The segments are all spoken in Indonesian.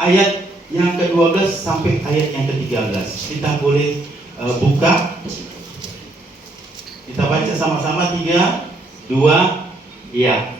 ayat yang ke-12 sampai ayat yang ke-13. Kita boleh buka. Kita baca sama-sama 3, 2, ya.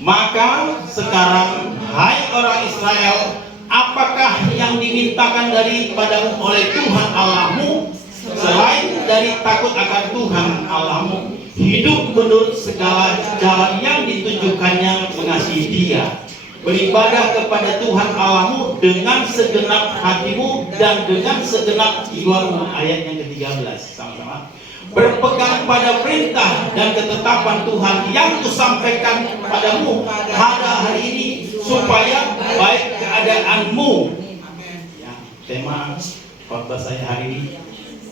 Maka sekarang, hai orang Israel, apakah yang dimintakan daripadamu oleh Tuhan Allahmu selain dari takut akan Tuhan Allahmu, hidup menurut segala jalan yang ditunjukkannya, mengasihi Dia, beribadah kepada Tuhan Allahmu dengan segenap hatimu dan dengan segenap jiwamu. Ayat yang ke-13 sama-sama. Berpegang pada perintah dan ketetapan Tuhan yang kusampaikan padamu pada hari ini, supaya baik keadaanmu. Ya, tema khotbah saya hari ini,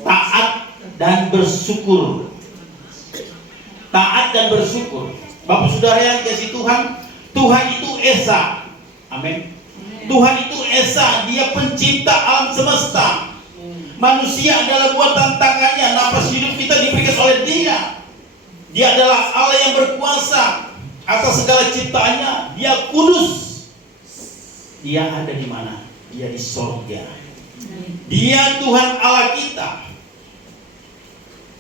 taat dan bersyukur. Taat dan bersyukur. Bapak saudara yang dikasihi Tuhan, Tuhan itu Esa. Amin. Tuhan itu Esa, Dia pencipta alam semesta. Manusia adalah buatan tangannya. Nafas hidup kita diberikan oleh Dia. Dia adalah Allah yang berkuasa atas segala ciptaannya. Dia kudus. Dia ada di mana? Dia di sorga. Dia Tuhan Allah kita.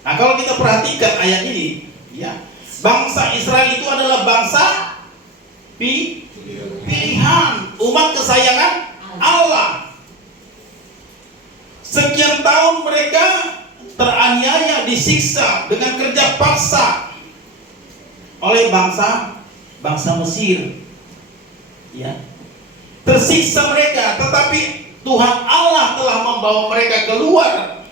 Nah, kalau kita perhatikan ayat ini, ya, bangsa Israel itu adalah bangsa pilihan, umat kesayangan Allah. Sekian tahun mereka teraniaya, disiksa dengan kerja paksa oleh bangsa Mesir. Ya. Tersiksa mereka, tetapi Tuhan Allah telah membawa mereka keluar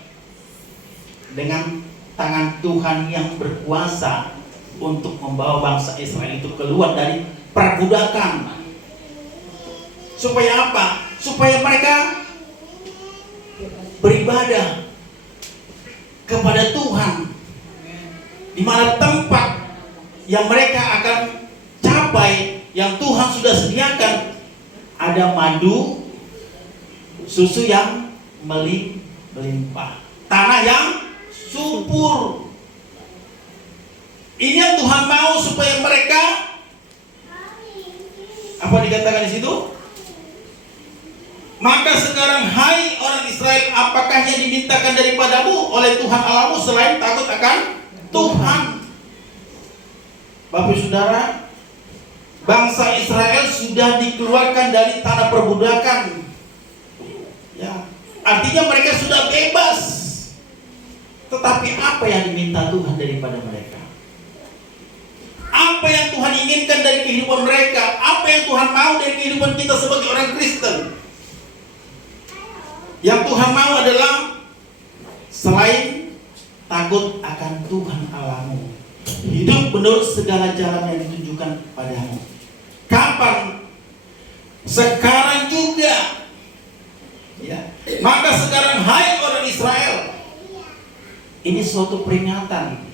dengan tangan Tuhan yang berkuasa untuk membawa bangsa Israel itu keluar dari perbudakan. Supaya apa? Supaya mereka beribadah kepada Tuhan, di mana tempat yang mereka akan capai, yang Tuhan sudah sediakan, ada madu, susu yang melimpah, tanah yang subur. Ini yang Tuhan mau supaya mereka, apa dikatakan di situ? Maka sekarang, hai orang Israel, apakah yang dimintakan daripadamu oleh Tuhan Allahmu selain takut akan Tuhan? Bapak saudara, bangsa Israel sudah dikeluarkan dari tanah perbudakan. Ya, artinya mereka sudah bebas. Tetapi apa yang diminta Tuhan daripada mereka? Apa yang Tuhan inginkan dari kehidupan mereka? Apa yang Tuhan mau dari kehidupan kita sebagai orang Kristen? Yang Tuhan mau adalah selain takut akan Tuhan Allahmu, hidup menurut segala jalan yang ditunjukkan padamu. Kapan? Sekarang juga. Ya. Maka sekarang, hai orang Israel, ini suatu peringatan.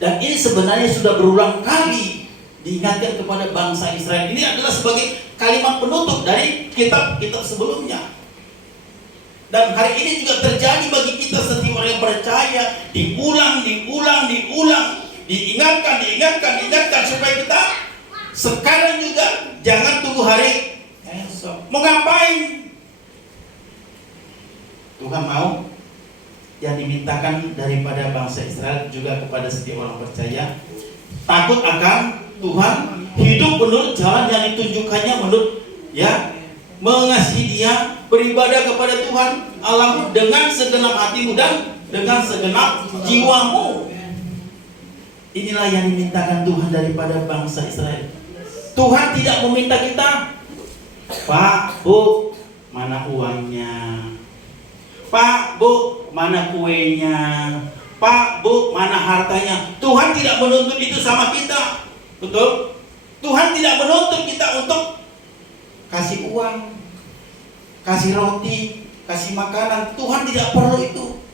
Dan ini sebenarnya sudah berulang kali diingatkan kepada bangsa Israel. Ini adalah sebagai kalimat penutup dari kitab-kitab sebelumnya. Dan hari ini juga terjadi bagi kita setiap orang yang percaya. Diulang, diingatkan supaya kita sekarang juga jangan tunggu hari esok. Mau ngapain? Tuhan mau yang dimintakan daripada bangsa Israel juga kepada setiap orang percaya, takut akan Tuhan, hidup menurut jalan yang ditunjukkannya, menurut, ya, mengasihi Dia, beribadah kepada Tuhan Allahmu dengan segenap hatimu dan dengan segenap jiwamu. Inilah yang dimintakan Tuhan daripada bangsa Israel. Tuhan tidak meminta kita, Pak, Bu, mana uangnya? Pak, Bu, mana kuenya? Pak, Bu, mana hartanya? Tuhan tidak menuntut itu sama kita. Betul? Tuhan tidak menuntut kita untuk kasih uang, kasih roti, kasih makanan. Tuhan tidak perlu itu.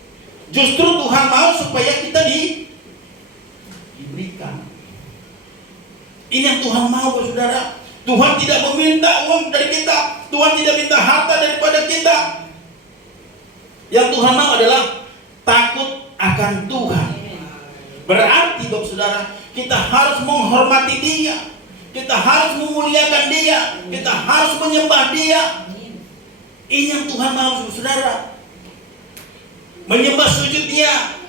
Justru Tuhan mau supaya kita diberikan. Ini yang Tuhan mau, saudara. Tuhan tidak meminta uang dari kita. Tuhan tidak minta harta daripada kita. Yang Tuhan mau adalah takut akan Tuhan. Berarti, Bapak saudara, kita harus menghormati Dia. Kita harus memuliakan Dia. Kita harus menyembah Dia. Ini yang Tuhan mau, saudara. Menyembah sujud Dia.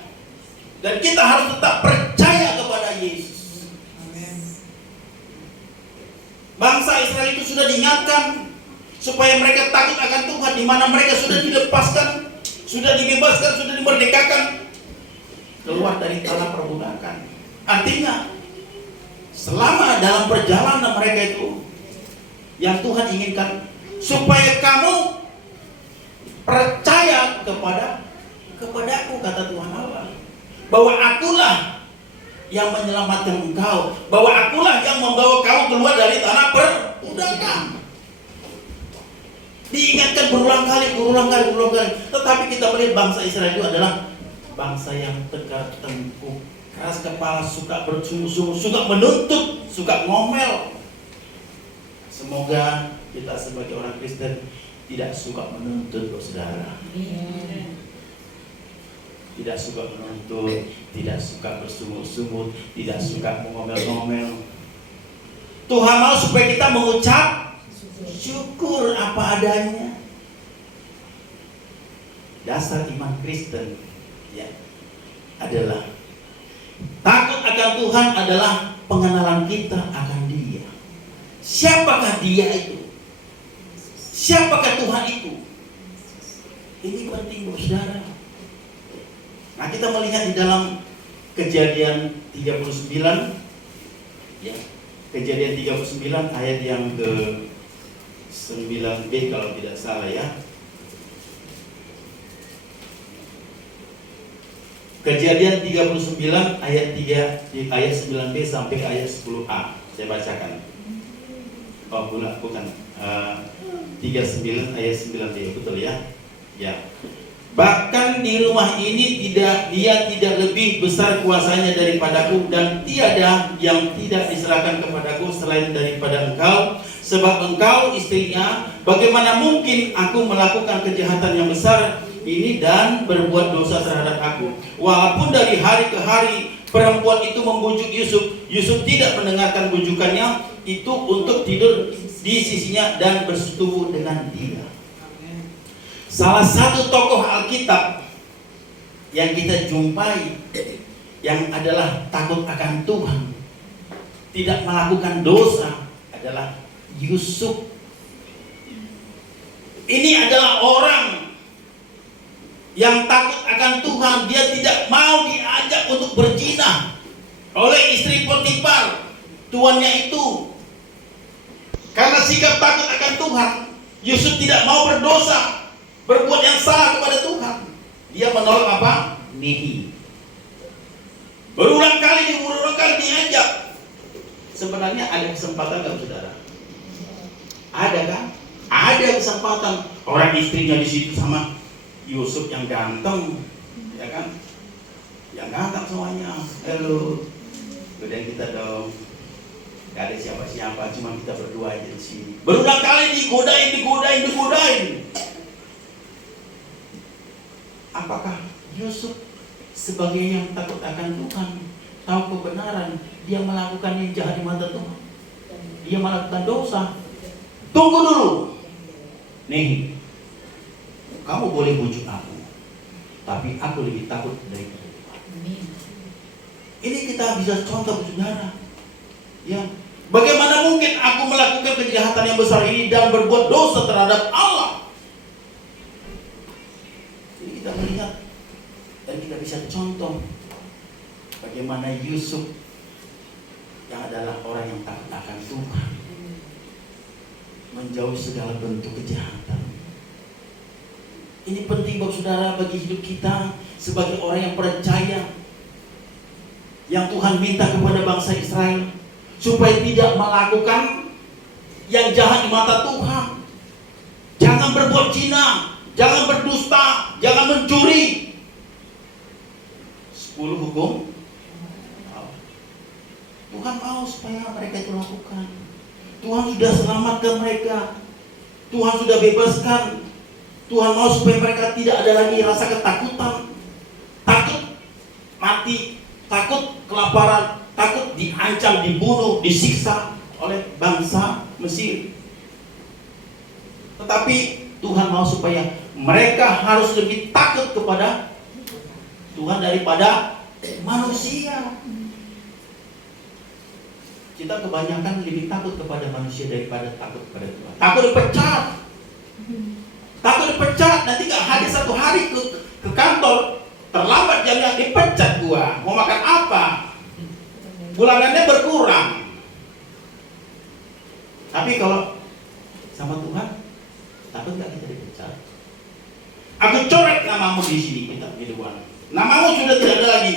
Dan kita harus tetap percaya kepada Yesus. Bangsa Israel itu sudah diingatkan supaya mereka takut akan Tuhan, di mana mereka sudah dilepaskan, sudah dibebaskan, sudah dimerdekakan, keluar dari tanah perbudakan. Artinya, selama dalam perjalanan mereka itu, yang Tuhan inginkan supaya kamu percaya kepadaku, kata Tuhan Allah, bahwa akulah yang menyelamatkan engkau, bahwa akulah yang membawa kamu keluar dari tanah perbudakan. Diingatkan berulang kali. Tetapi kita melihat bangsa Israel itu adalah bangsa yang tegar tengkuk, keras kepala, suka bersungguh-sungguh, suka menuntut, suka ngomel. Semoga kita sebagai orang Kristen tidak suka menuntut, saudara. Tidak suka menuntut, tidak suka bersungut-sungut, tidak suka mengomel-ngomel. Tuhan mau supaya kita mengucap syukur apa adanya. Dasar iman Kristen ya adalah takut akan Tuhan, adalah pengenalan kita akan Dia. Siapakah Dia itu? Siapakah Tuhan itu? Ini penting, saudara. Nah, kita melihat di dalam Kejadian 39 ya. Kejadian 39 ayat yang ke 9b kalau tidak salah ya. Kejadian 39 ayat 3 ayat 9b sampai ayat 10a. Saya bacakan. Oh, bukan. 39 ayat 9b, betul ya? Ya. Bahkan di rumah ini dia tidak lebih besar kuasanya daripadaku, dan tiada yang tidak diserahkan kepadaku selain daripada engkau, sebab engkau istrinya. Bagaimana mungkin aku melakukan kejahatan yang besar ini dan berbuat dosa terhadap aku? Walaupun dari hari ke hari perempuan itu membujuk Yusuf tidak mendengarkan bujukannya itu untuk tidur di sisinya dan bersetubuh dengan dia. Salah satu tokoh Alkitab yang kita jumpai yang adalah takut akan Tuhan, tidak melakukan dosa, adalah Yusuf. Ini adalah orang yang takut akan Tuhan. Dia tidak mau diajak untuk berzina oleh istri Potifar, tuannya itu. Karena sikap takut akan Tuhan, Yusuf tidak mau berdosa, berbuat yang salah kepada Tuhan. Dia menolak apa? Nihi. Berulang kali diajak. Sebenarnya ada kesempatan nggak, saudara? Ada kan? Ada kesempatan. Orang istrinya di situ sama Yusuf yang ganteng, ya kan? Yang ganteng semuanya. Halo, godain kita dong. Gak ada siapa-siapa, cuma kita berdua aja di sini. Berulang kali digodain. Apakah Yusuf sebagai yang takut akan Tuhan, tahu kebenaran, dia melakukan yang jahat di mata Tuhan? Dia melakukan dosa. Tunggu dulu. Nih, kamu boleh bujuk aku, tapi aku lebih takut dari Tuhan. Ini kita bisa contoh, saudara. Ya, bagaimana mungkin aku melakukan kejahatan yang besar ini dan berbuat dosa terhadap Allah? Kita melihat dan kita bisa contoh bagaimana Yusuf yang adalah orang yang takut akan Tuhan menjauhi segala bentuk kejahatan. Ini penting buat saudara bagi hidup kita sebagai orang yang percaya, yang Tuhan minta kepada bangsa Israel supaya tidak melakukan yang jahat di mata Tuhan. Jangan berbuat zina, jangan berdusta, jangan mencuri. 10 hukum Tuhan mau supaya mereka itu lakukan. Tuhan sudah selamatkan mereka, Tuhan sudah bebaskan. Tuhan mau supaya mereka tidak ada lagi rasa ketakutan, takut mati, takut kelaparan, takut diancam, dibunuh, disiksa oleh bangsa Mesir. Tetapi Tuhan mau supaya mereka harus lebih takut kepada Tuhan daripada manusia. Kita kebanyakan lebih takut kepada manusia daripada takut kepada Tuhan. Takut dipecat. Takut dipecat, nanti gak hadir satu hari ke kantor, terlambat jamnya dipecat gua. Mau makan apa? Bulanannya berkurang. Tapi kalau sama Tuhan, takut gak kita dipecat? Aku coret namamu di sini, kita di depan. Namamu sudah tidak ada lagi.